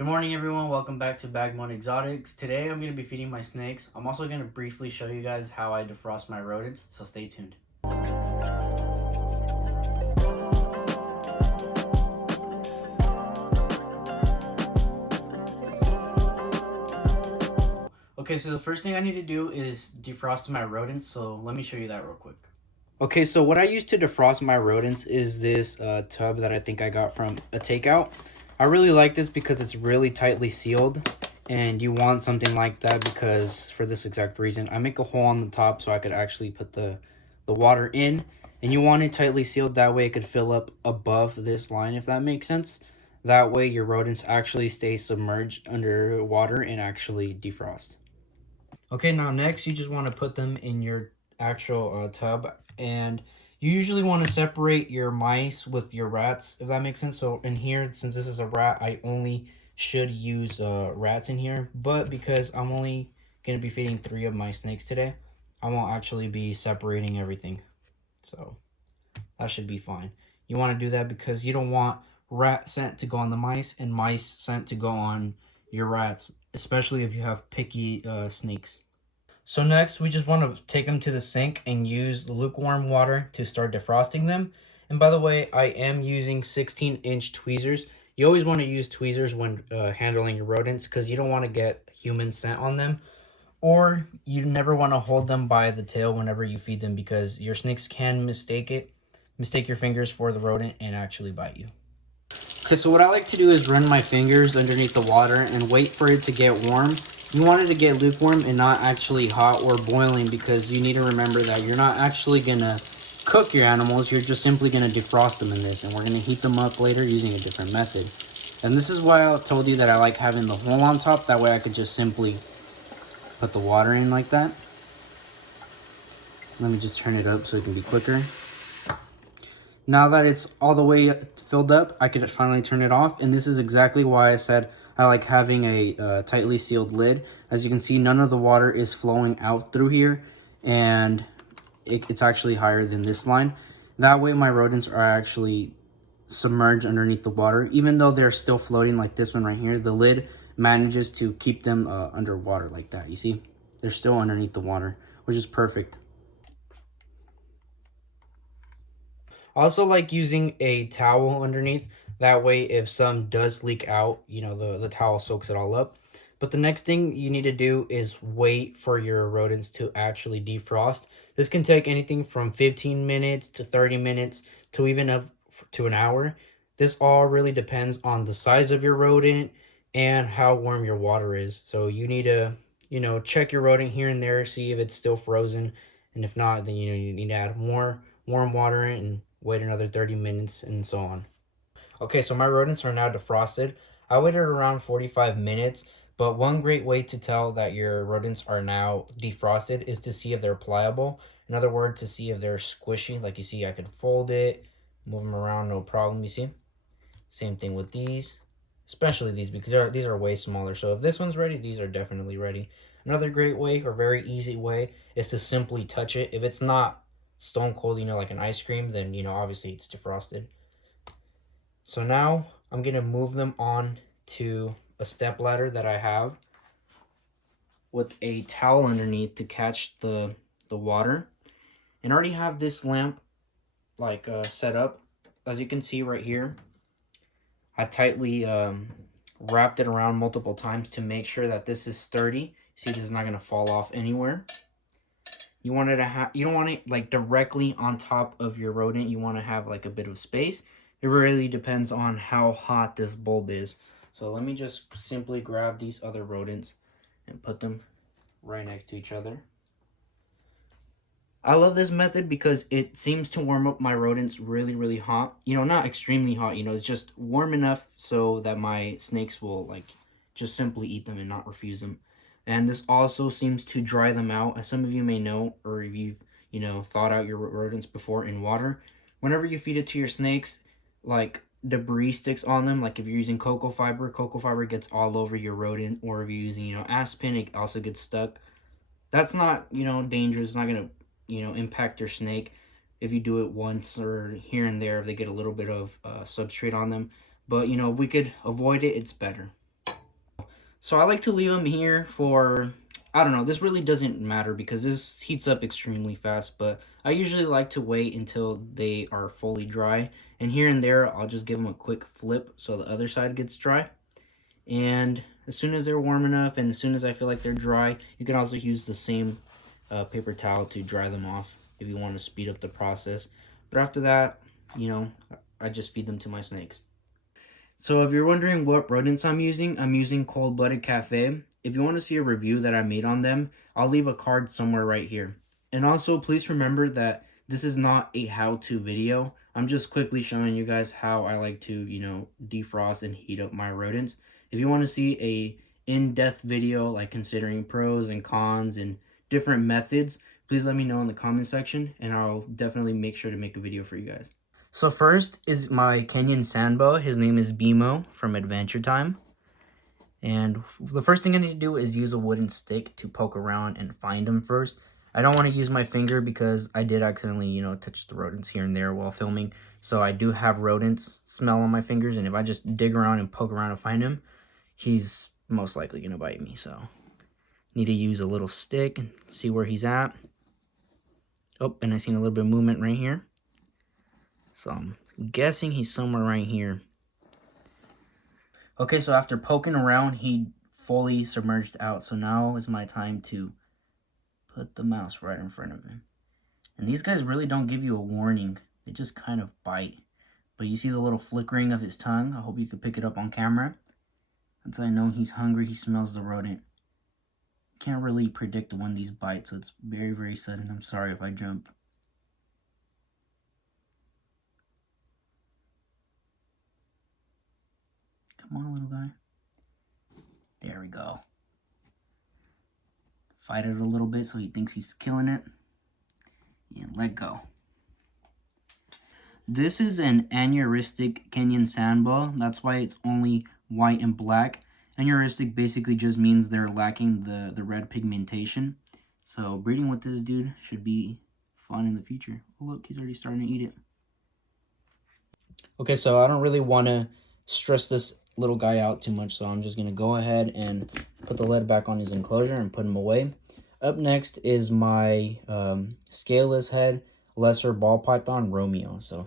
Good morning everyone, welcome back to Bagmon Exotics. Today I'm going to be feeding my snakes. I'm also going to briefly show you guys how I defrost my rodents, so stay tuned. Okay, so the first thing I need to do is defrost my rodents, so let me show you that real quick. Okay, so what I use to defrost my rodents is this tub that I think I got from a takeout. I really like this because it's really tightly sealed, and you want something like that because for this exact reason. I make a hole on the top so I could actually put the water in, and you want it tightly sealed, that way it could fill up above this line, if that makes sense. That way your rodents actually stay submerged under water and actually defrost. Okay, now next you just want to put them in your actual tub, and you usually want to separate your mice with your rats, if that makes sense. So in here, since this is a rat, I only should use rats in here, but because I'm only going to be feeding 3 of my snakes today, I won't actually be separating everything. So that should be fine. You want to do that because you don't want rat scent to go on the mice and mice scent to go on your rats, especially if you have picky snakes. So next, we just want to take them to the sink and use lukewarm water to start defrosting them. And by the way, I am using 16-inch tweezers. You always want to use tweezers when handling your rodents because you don't want to get human scent on them. Or you never want to hold them by the tail whenever you feed them because your snakes can mistake your fingers for the rodent and actually bite you. Okay, so what I like to do is run my fingers underneath the water and wait for it to get warm. You want it to get lukewarm and not actually hot or boiling because you need to remember that you're not actually going to cook your animals. You're just simply going to defrost them in this, and we're going to heat them up later using a different method. And this is why I told you that I like having the hole on top. That way I could just simply put the water in like that. Let me just turn it up so it can be quicker. Now that it's all the way filled up, I can finally turn it off. And this is exactly why I said I like having a tightly sealed lid. As you can see, none of the water is flowing out through here, and it's actually higher than this line. That way my rodents are actually submerged underneath the water. Even though they're still floating like this one right here, the lid manages to keep them underwater like that. You see? They're still underneath the water, which is perfect. I also like using a towel underneath. That way, if some does leak out, you know, the towel soaks it all up. But the next thing you need to do is wait for your rodents to actually defrost. This can take anything from 15 minutes to 30 minutes to even up to an hour. This all really depends on the size of your rodent and how warm your water is. So you need to, check your rodent here and there, see if it's still frozen. And if not, then, you need to add more warm water in and wait another 30 minutes and so on. Okay, so my rodents are now defrosted. I waited around 45 minutes, but one great way to tell that your rodents are now defrosted is to see if they're pliable. In other words, to see if they're squishy. Like you see, I can fold it, move them around, no problem, you see? Same thing with these, especially these because these are way smaller. So if this one's ready, these are definitely ready. Another great way or very easy way is to simply touch it. If it's not stone cold, like an ice cream, then, obviously it's defrosted. So now I'm going to move them on to a step ladder that I have with a towel underneath to catch the water. And I already have this lamp set up. As you can see right here, I tightly wrapped it around multiple times to make sure that this is sturdy. See, this is not going to fall off anywhere. You want it to you don't want it like directly on top of your rodent. You want to have like a bit of space. It really depends on how hot this bulb is. So let me just simply grab these other rodents and put them right next to each other. I love this method because it seems to warm up my rodents really, really hot. Not extremely hot, it's just warm enough so that my snakes will just simply eat them and not refuse them. And this also seems to dry them out. As some of you may know, or if you've, thawed out your rodents before in water, whenever you feed it to your snakes, debris sticks on them. Like if you're using cocoa fiber gets all over your rodent. Or if you're using, aspen, it also gets stuck. That's not, dangerous. It's not going to, impact your snake if you do it once or here and there if they get a little bit of substrate on them. But, we could avoid it. It's better. So I like to leave them here for, I don't know, this really doesn't matter because this heats up extremely fast, but I usually like to wait until they are fully dry. And here and there, I'll just give them a quick flip so the other side gets dry. And as soon as they're warm enough and as soon as I feel like they're dry, you can also use the same paper towel to dry them off if you want to speed up the process. But after that, you know, I just feed them to my snakes. So if you're wondering what rodents I'm using Cold Blooded Cafe. If you want to see a review that I made on them, I'll leave a card somewhere right here. And also, please remember that this is not a how-to video. I'm just quickly showing you guys how I like to, defrost and heat up my rodents. If you want to see a in-depth video, like considering pros and cons and different methods, please let me know in the comment section, and I'll definitely make sure to make a video for you guys. So first is my Kenyan sandboa. His name is Bimo from Adventure Time. And the first thing I need to do is use a wooden stick to poke around and find him first. I don't want to use my finger because I did accidentally, touch the rodents here and there while filming. So I do have rodents smell on my fingers, and if I just dig around and poke around to find him, he's most likely going to bite me. So need to use a little stick and see where he's at. Oh, and I seen a little bit of movement right here. So I'm guessing he's somewhere right here. Okay, so after poking around, he fully submerged out. So now is my time to put the mouse right in front of him. And these guys really don't give you a warning. They just kind of bite. But you see the little flickering of his tongue? I hope you could pick it up on camera. That's how I know he's hungry. He smells the rodent. Can't really predict when these bite, so it's very, very sudden. I'm sorry if I jump. Come on, little guy. There we go. Fight it a little bit so he thinks he's killing it. And let go. This is an aneurystic Kenyan sandboa. That's why it's only white and black. Aneurystic basically just means they're lacking the red pigmentation. So breeding with this dude should be fun in the future. Oh look, he's already starting to eat it. Okay, so I don't really want to stress this little guy out too much, so I'm just going to go ahead and put the lid back on his enclosure and put him away. Up next is my scaleless head lesser ball python, Romeo. So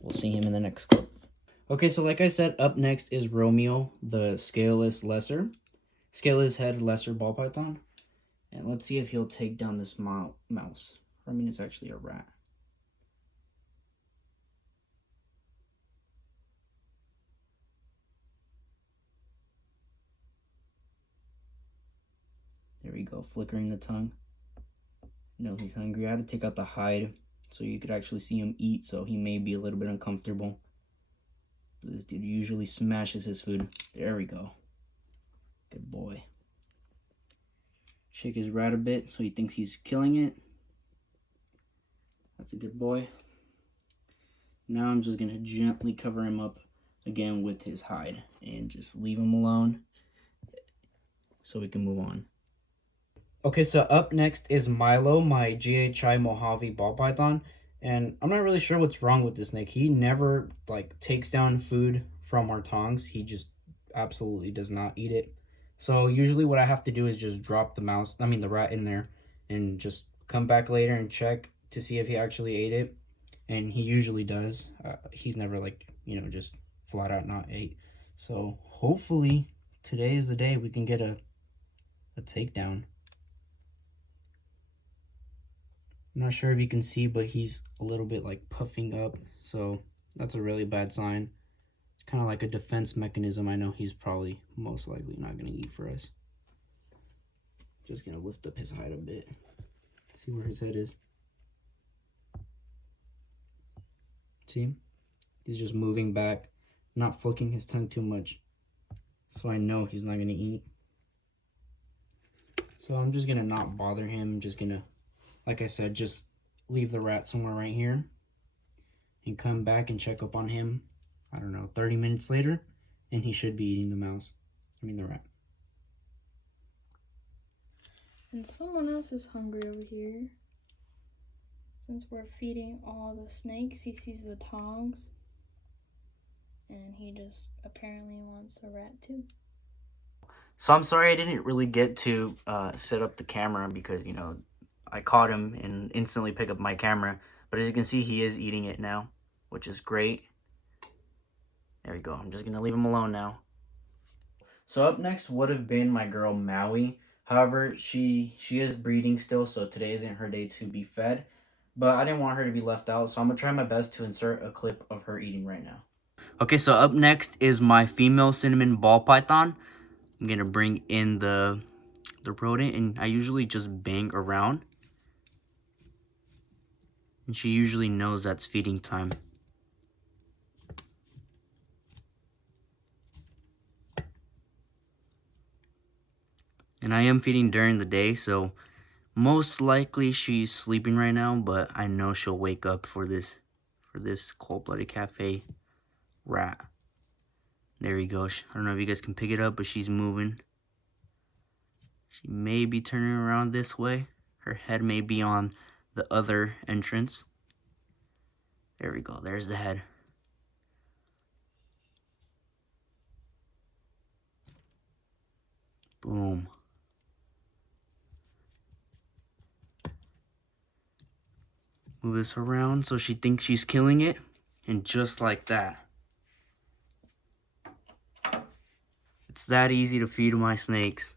we'll see him in the next clip. Okay, so like I said, up next is Romeo, the scaleless head lesser ball python. And let's see if he'll take down this mouse. I mean, it's actually a rat. There we go, flickering the tongue. No, he's hungry. I had to take out the hide so you could actually see him eat, so he may be a little bit uncomfortable. This dude usually smashes his food. There we go. Good boy. Shake his rat a bit so he thinks he's killing it. That's a good boy. Now I'm just going to gently cover him up again with his hide and just leave him alone so we can move on. Okay, so up next is Milo, my GHI Mojave ball python. And I'm not really sure what's wrong with this snake. He never, takes down food from our tongs. He just absolutely does not eat it. So usually what I have to do is just drop the rat in there and just come back later and check to see if he actually ate it. And he usually does. He's never, just flat out not ate. So hopefully today is the day we can get a takedown. I'm not sure if you can see, but he's a little bit puffing up, so that's a really bad sign. It's kind of like a defense mechanism. I know he's probably most likely not going to eat for us. Just going to lift up his hide a bit. See where his head is. See? He's just moving back, not flicking his tongue too much. So I know he's not going to eat. So I'm just going to not bother him. I'm just going to, like I said, just leave the rat somewhere right here and come back and check up on him, I don't know, 30 minutes later, and he should be eating the rat. And someone else is hungry over here. Since we're feeding all the snakes, he sees the tongs, and he just apparently wants a rat too. So I'm sorry I didn't really get to set up the camera because, you know, I caught him and instantly pick up my camera. But as you can see, he is eating it now, which is great. There we go. I'm just going to leave him alone now. So up next would have been my girl Maui. However, she is breeding still, so today isn't her day to be fed. But I didn't want her to be left out, so I'm going to try my best to insert a clip of her eating right now. Okay, so up next is my female cinnamon ball python. I'm going to bring in the rodent, and I usually just bang around. And she usually knows that's feeding time. And I am feeding during the day, so most likely she's sleeping right now, but I know she'll wake up for this cold-blooded cafe rat. There he goes. I don't know if you guys can pick it up, but she's moving. She may be turning around this way. Her head may be on the other entrance. There we go. There's the head. Boom. Move this around so she thinks she's killing it. And just like that. It's that easy to feed my snakes.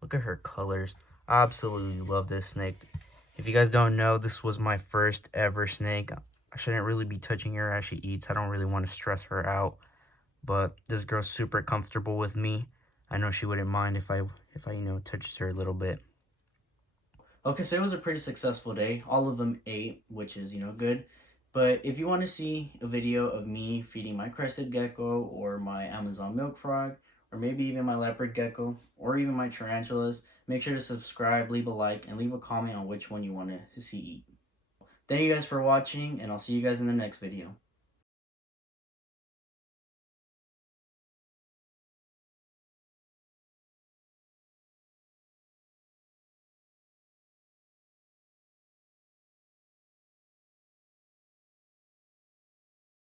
Look at her colors. I absolutely love this snake. If you guys don't know, this was my first ever snake. I shouldn't really be touching her as she eats. I don't really want to stress her out. But this girl's super comfortable with me. I know she wouldn't mind if I you know, touched her a little bit. Okay, so it was a pretty successful day. All of them ate, which is, you know, good. But if you want to see a video of me feeding my crested gecko or my Amazon milk frog, or maybe even my leopard gecko, or even my tarantulas, make sure to subscribe, leave a like, and leave a comment on which one you want to see eat. Thank you guys for watching, and I'll see you guys in the next video.